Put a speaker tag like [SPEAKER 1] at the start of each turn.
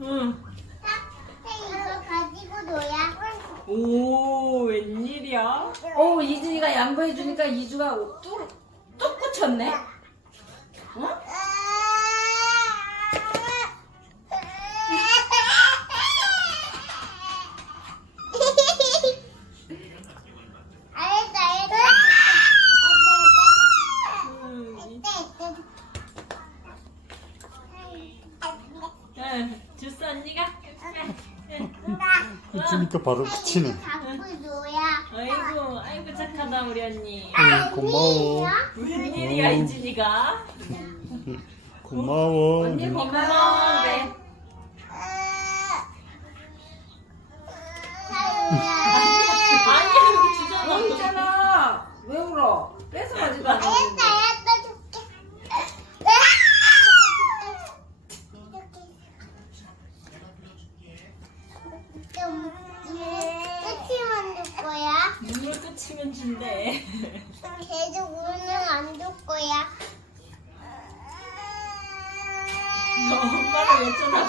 [SPEAKER 1] 응.
[SPEAKER 2] 이거 가지고 놀아.
[SPEAKER 1] 오, 웬일이야?
[SPEAKER 3] 오 이준이가 양보해 주니까 이주가 뚝, 뚝 붙였네. 어?
[SPEAKER 2] 알았어, 알았어.
[SPEAKER 1] 응.
[SPEAKER 2] 알았어.
[SPEAKER 1] 응. 주스 언니가?
[SPEAKER 4] 해주니까 바로
[SPEAKER 2] 놀아.
[SPEAKER 1] 아이고, 아이고 착하다 우리 언니.
[SPEAKER 4] 응, 고마워.
[SPEAKER 1] 웬일이야
[SPEAKER 4] 음.
[SPEAKER 1] 이준이가?
[SPEAKER 4] 고마워.
[SPEAKER 3] 언니
[SPEAKER 4] 응.
[SPEAKER 3] 고마워. 그래.
[SPEAKER 1] 아니야 여기 주잖아.
[SPEAKER 3] 있잖아. 왜 울어? 뺏어가지도 않았는데.
[SPEAKER 2] 알았어, 줄게. 좀 끝이 만들 거야.
[SPEAKER 1] 눈물 끝이면 준대.
[SPEAKER 2] 계속 우는 안줄 거야.
[SPEAKER 1] 너 엄마를 왜 쳐다